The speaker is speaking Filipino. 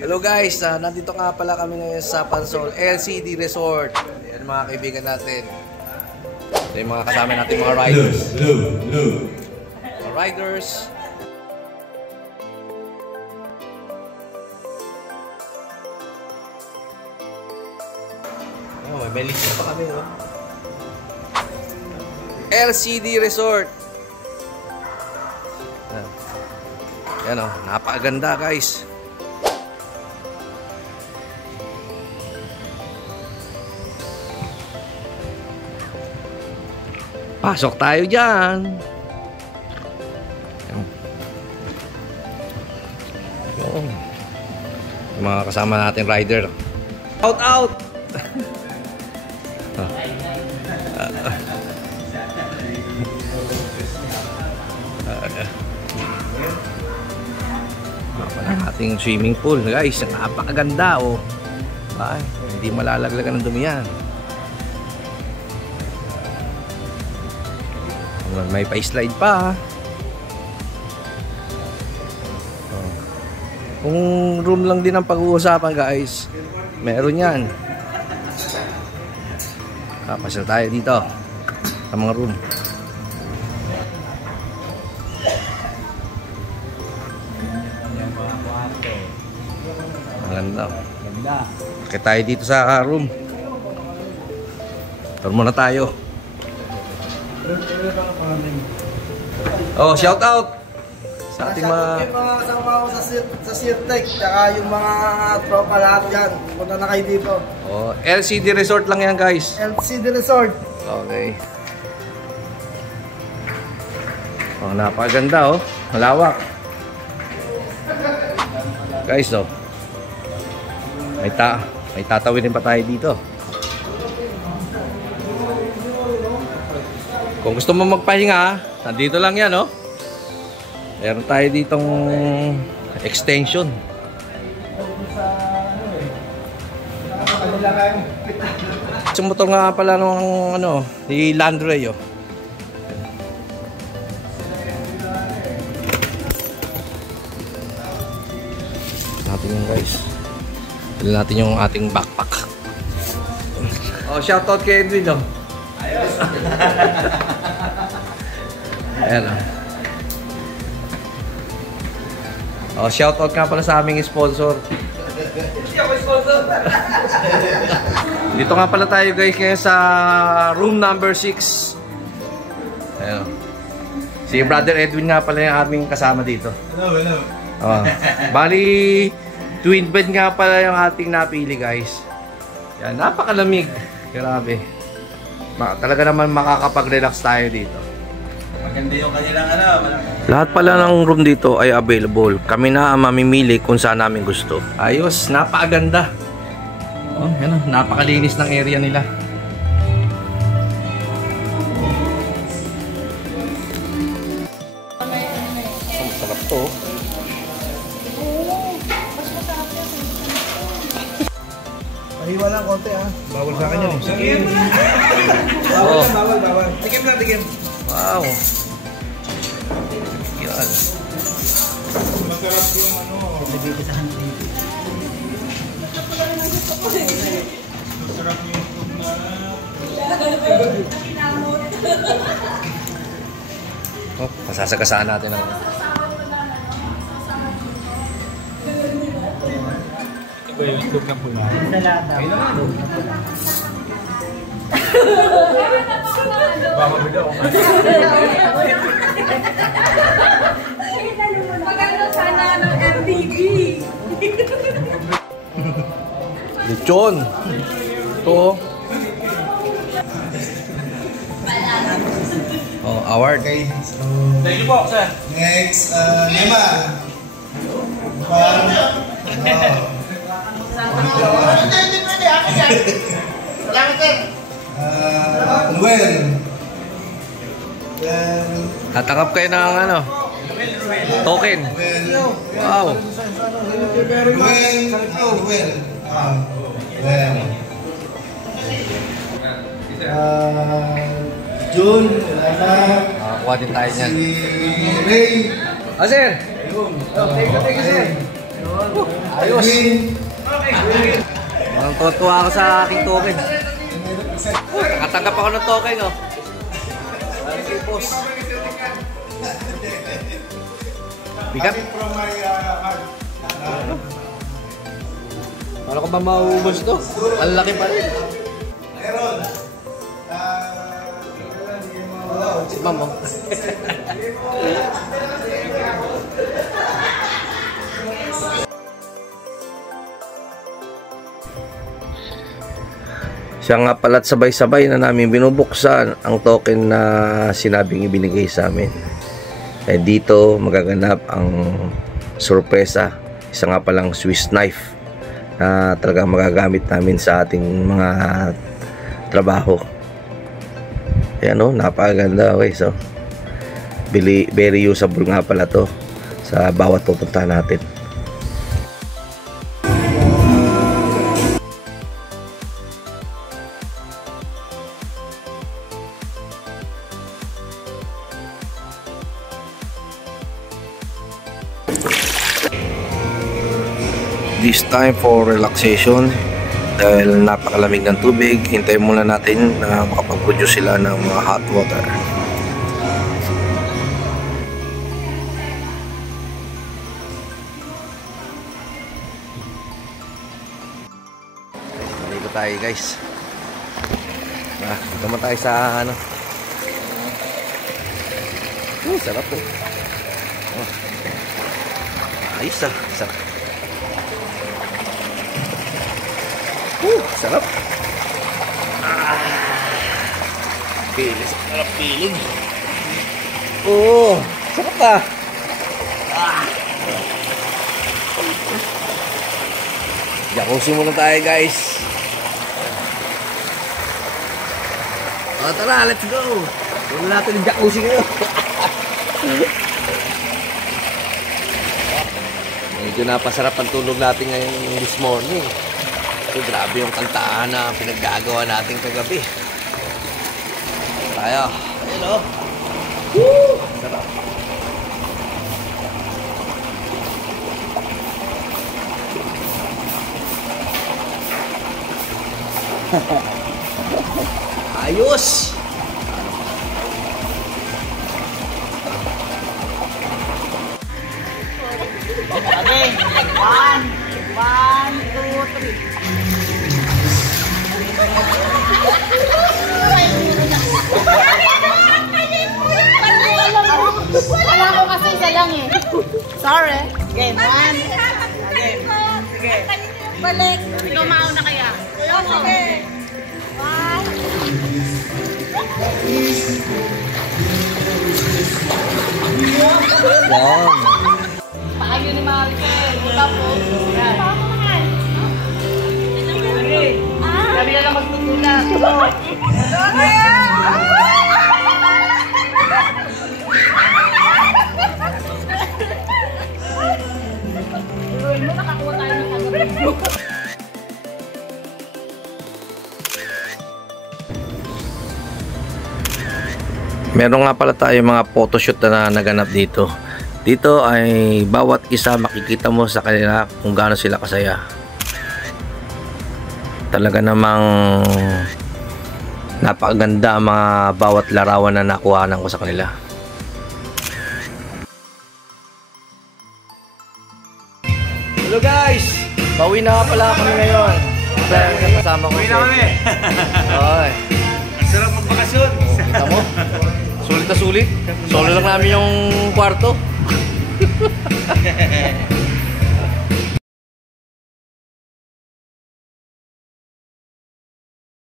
Hello guys, nandito nga pala kami ngayon sa Pansol LCD Resort. Ayan mga kaibigan natin. Ito yung mga kasama natin mga riders. Mga riders. Oh, may lista pa kami, no? LCD Resort. Ayan o, napakaganda guys. Pasok tayo dyan. Yung mga kasama natin rider. Out out. Ating swimming pool guys, napakaganda oh. Ay, hindi malalaglagan ng dumi yan. May pa-slide pa. Kung room lang din ang pag-uusapan guys, meron yan. Pasyal tayo dito sa mga room. Maganda. Bakit tayo dito sa room? Tur muna tayo. Oh, shout out sa ating mga kasama ko sa Sirtec, tsaka yung mga tropa lahat dyan. Punta na kayo dito. Oh, LCD Resort lang yan guys. LCD Resort. Okay. Oh, napakaganda oh. Malawak. Guys, oh. May tatawin pa tayo dito. Kung gusto mo magpahinga, nandito lang yan, oh. Meron tayo ditong extension. Yung motor nga pala nung ni Landray, oh. Natin yung guys. Dali natin yung ating backpack. Oh, shoutout kay Edwin, oh. Ayos. Ayan, oh. Oh, shoutout nga pala sa aming sponsor. Hindi ako sponsor. Dito nga pala tayo guys ngayon sa room number 6. Ayan, oh. Si Brother Edwin nga pala yung aming kasama dito. Hello, hello. Oh, bali twin bed nga pala yung ating napili guys. Yan, napakalamig. Grabe. Talaga naman makakapag-relax tayo dito. Maganda yung kanilang Lahat pala ng room dito ay available. Kami na ang mamimili kung saan namin gusto. Ayos, napakaganda. Oh, yan, napakalinis ng area nila. Oh, sarap to. Pahiwa lang konti ha. Bawal sa akin yan. Sige. Bawal. Tikim na, tikim. Wow. Yan. Masarap yung masarap yung food na. Oh, masasagasaan natin ang Iba yung itlog na pula. Salada. Baka bida ako. Maganda sana ng MDB. lechon. Ito. Oh, award. Okay, so Thank you po, sir. next, Nema. Salamat sir. Noel. Then, Tatanggap kayo ng token. Wow. Noel. Then, June. Kuha din tayo niyan. Si Ray. Ah, sir. Thank you sir. Ayos. Ang tuwa ako sa aking token. Nakatanggap ako ng token, oh. Thank you, boss. Bigat. Paano ko ba mauubos ito? Ang laki pa rin. Meron. Si ma'am, oh. Siya nga pala't sabay-sabay na namin binubuksan ang token na sinabing ibinigay sa amin. Eh dito magaganap ang sorpresa. Isa nga palang Swiss knife na talagang magagamit namin sa ating mga trabaho. Ayan o, napakaganda. Okay, so very usable nga pala to sa bawat pupunta natin. This time for relaxation dahil napakalamig ng tubig, hintayin muna natin na makapag-produce sila ng mga hot water. Dito tayo guys. Dito mo tayo sa ano. Sarap po. Ayos ah, sarap. Sarap. Piling, sarap piling. Oh, sarap ah. Jacuzzi muna tayo guys. O tara, let's go. Tuloy natin yung jacuzzi ngayon. Medyo napasarap ang tulog natin ngayon this morning. So, grabe yung kantaan na pinaggagawa natin kagabi. Tayo. Ayun o. Woo! Sarap. Ayos! Okay. 1, 2, 3. Wala ko kasi isa lang eh. Sorry. Game 1. Game. Sige. Balik. Ikaw mauna kaya. Sige. 1. Wow. Paano ni Maricel? Wala po. Yan. Paano naman? Sige. Sabi na lang magtutulak. Nakakuha tayo ng kagabi. Meron nga pala tayo mga photoshoot na naganap dito. Dito ay bawat isa makikita mo sa kanila kung gaano sila kasaya. Talaga namang napakaganda ang mga bawat larawan na nakuhanan ko sa kanila. Hello guys! Bawi na pala kami ngayon. Kasama ko. Bawi na kami! Oy. Sarap magbakasyon. Kita mo? Sulit na sulit. Solo lang namin yung kwarto.